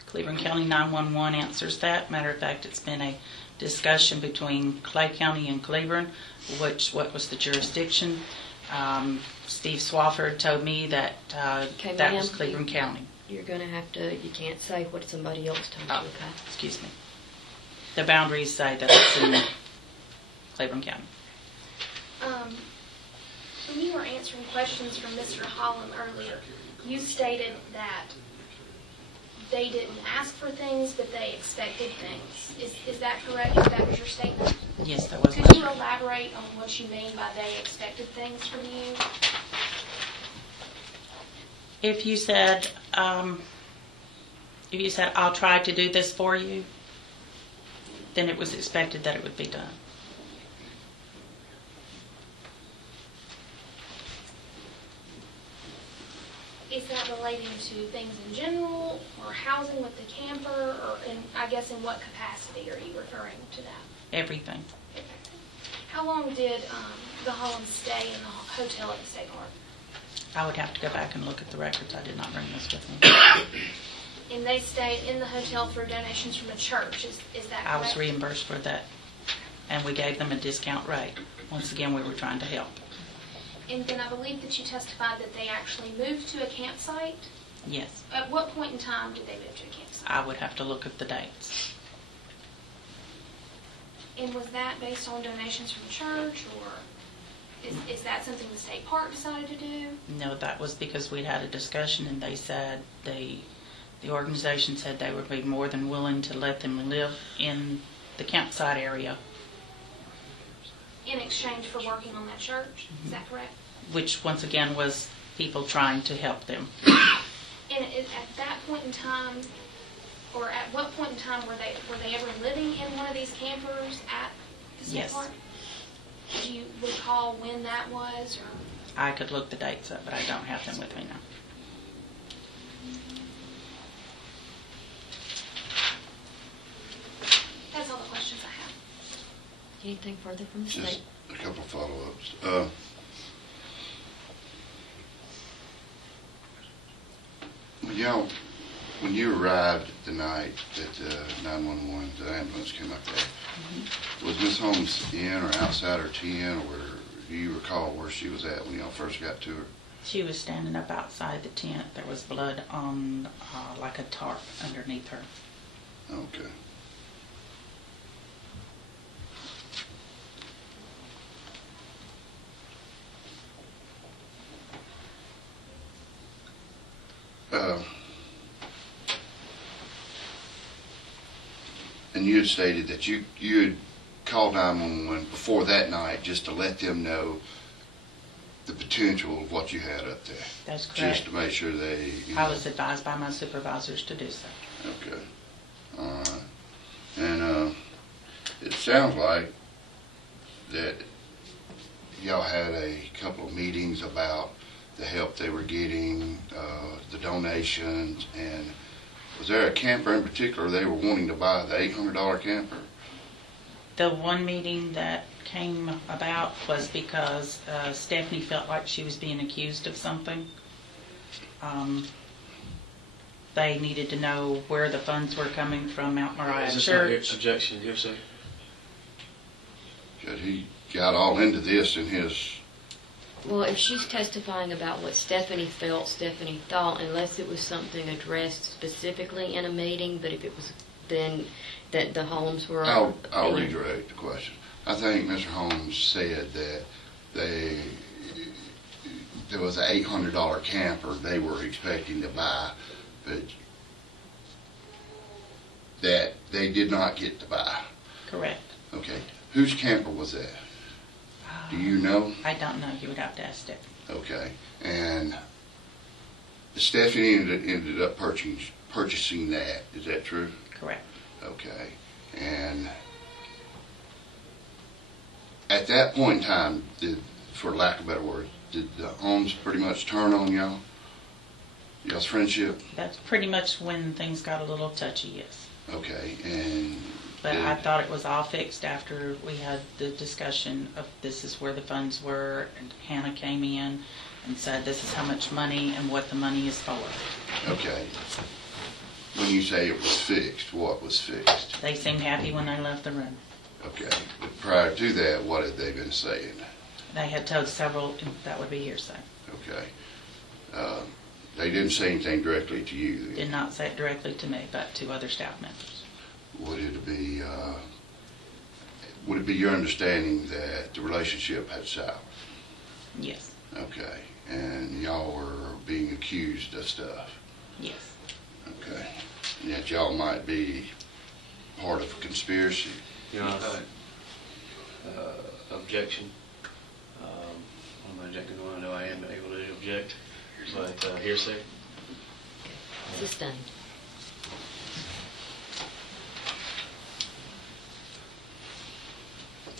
Cleveland County 911 answers that. Matter of fact, it's been a discussion between Clay County and Cleveland, what was the jurisdiction. Steve Swafford told me that Okay, that ma'am, was Cleveland County. You're going to have to, you can't say what somebody else told Oh, you, okay? excuse me. The boundaries say that it's in Cleveland County. When you were answering questions from Mr. Holm earlier, you stated that they didn't ask for things, but they expected things. Is that correct? That was your statement? Yes, that was Could you my... elaborate on what you mean by they expected things from you? If you said, I'll try to do this for you, then it was expected that it would be done. Is that relating to things in general, or housing with the camper, or I guess in what capacity are you referring to that? Everything. How long did the Holmes stay in the hotel at the state park? I would have to go back and look at the records. I did not bring this with me. And they stayed in the hotel through donations from the church, is that correct? I was reimbursed for that, and we gave them a discount rate. Once again, we were trying to help. And then I believe that you testified that they actually moved to a campsite. Yes, At what point in time did they move to a campsite? I would have to look at the dates. And was that based on donations from the church, or is that something the state park decided to do? No, that was because we'd had a discussion, and they said, the organization said they would be more than willing to let them live in the campsite area, In exchange for working on that church, is that correct? which once again was people trying to help them. And at that point in time, or at what point in time were they ever living in one of these campers at the state Yes. park? Do you recall when that was? Or? I could look the dates up, but I don't have them with me now. That's all the questions I have. Anything further from the Just state? a couple follow-ups. When you arrived the night that 911, the ambulance came up there, was Miss Holmes in or outside her tent, or do you recall where she was at when y'all first got to her? She was standing up outside the tent. There was blood on like a tarp underneath her. Okay. And you had stated that you had called 911 before that night just to let them know the potential of what you had up there. That's correct. Just to make sure they... I was advised by my supervisors to do so. Okay. All right. And it sounds like that y'all had a couple of meetings about the help they were getting, the donations, and Was there a camper in particular they were wanting to buy, the $800 camper? The one meeting that came about was because Stephanie felt like she was being accused of something. They needed to know where the funds were coming from Mount Moriah Is this Church. an objection, hearsay? That he got all into this in his, Well, if she's testifying about what Stephanie felt, Stephanie thought, unless it was something addressed specifically in a meeting, but if it was then that the Holmes were... I'll redirect the question. I think Mr. Holmes said that there was an $800 camper they were expecting to buy, but that they did not get to buy. Correct. Okay. Whose camper was that? Do you know? I don't know. You would have to ask Stephanie. Okay. And Stephanie ended up purchasing that. Is that true? Correct. Okay. And at that point in time, for lack of a better word, did the Holmes pretty much turn on y'all? Y'all's friendship? That's pretty much when things got a little touchy, yes. Okay. And But I thought it was all fixed after we had the discussion of this is where the funds were, and Hannah came in and said this is how much money and what the money is for. okay. When you say it was fixed, what was fixed? They seemed happy when they left the room. Okay. But prior to that, what had they been saying? They had told several, that would be hearsay. Okay. They didn't say anything directly to you then? Did not say it directly to me, but to other staff members. Would it be your understanding that the relationship had soured? Yes. Okay. And y'all were being accused of stuff? Yes. Okay. And that y'all might be part of a conspiracy? Your Honor, objection. I'm objecting. I know I am able to object, but hearsay. Sustained.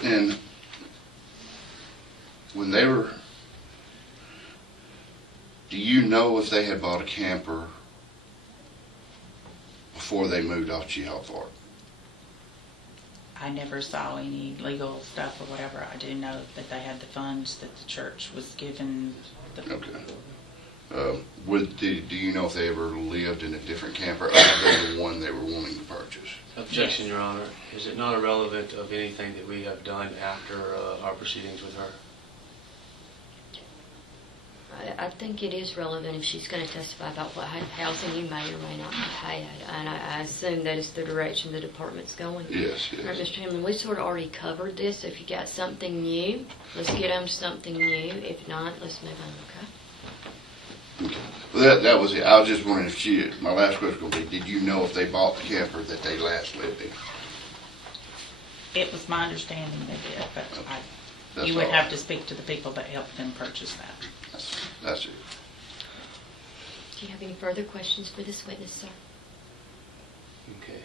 And when they were, do you know if they had bought a camper before they moved off Chihal Park? I never saw any legal stuff or whatever. I do know that they had the funds that the church was given. Okay. Do you know if they ever lived in a different camper other than the one they were wanting to purchase? Objection, Your Honor. Is it not irrelevant of anything that we have done after our proceedings with her? I think it is relevant if she's going to testify about what housing you may or may not have had. And I assume that is the direction the department's going. Yes, All right, yes. Mr. Hamlin, we sort of already covered this. So if you got something new, let's get on to something new. If not, let's move on, okay? Okay. Well, that was it. I was just wondering if my last question was going to be, did you know if they bought the camper that they last lived in? It was my understanding they did, but That's you would all. have to speak to the people that helped them purchase that. That's it. Do you have any further questions for this witness, sir? Okay.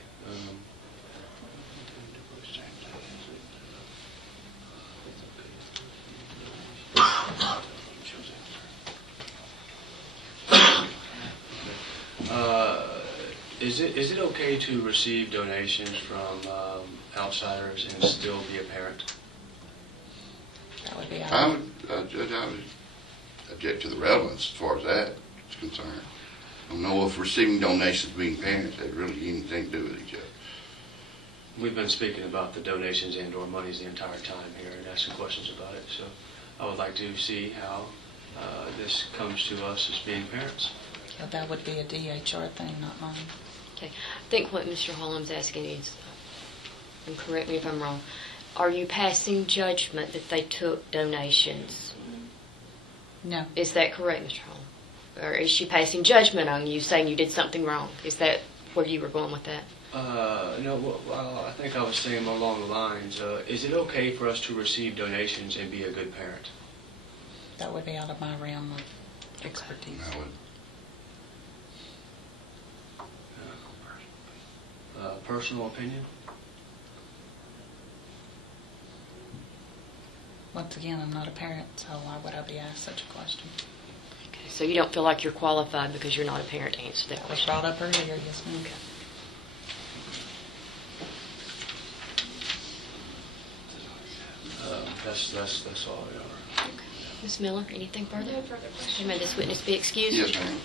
Is it okay to receive donations from outsiders and still be a parent? That would be I would object to the relevance as far as that is concerned. I don't know if receiving donations being parents had really anything to do with each other. We've been speaking about the donations and or monies the entire time here and asking questions about it. So I would like to see how this comes to us as being parents. That would be a DHR thing, not mine. Okay. I think what Mr. Holm's asking is, and correct me if I'm wrong, are you passing judgment that they took donations? No. Is that correct, Mr. Holm? Or is she passing judgment on you, saying you did something wrong? Is that where you were going with that? No, well, I think I was saying along the lines, is it okay for us to receive donations and be a good parent? That would be out of my realm of expertise. I would. Personal opinion? Once again, I'm not a parent, so why would I be asked such a question? Okay. So you don't feel like you're qualified because you're not a parent to answer that That was question? brought up earlier, yes, ma'am. Okay. That's all they are. Ms. Miller, anything further? No further questions. May this witness be excused? Yes, ma'am.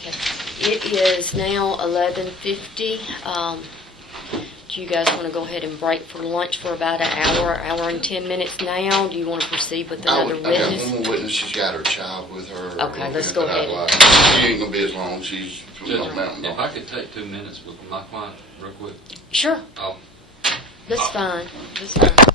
Okay. It is now 11:50. Do you guys want to go ahead and break for lunch for about an hour and 10 minutes now? Do you want to proceed with another I got witness? one more witness. She's got her child with her. Okay, let's go ahead. She ain't gonna be as long. She's from Judge, North Mountain. if I could take 2 minutes with my client real quick. Sure, I'll that's fine. That's fine.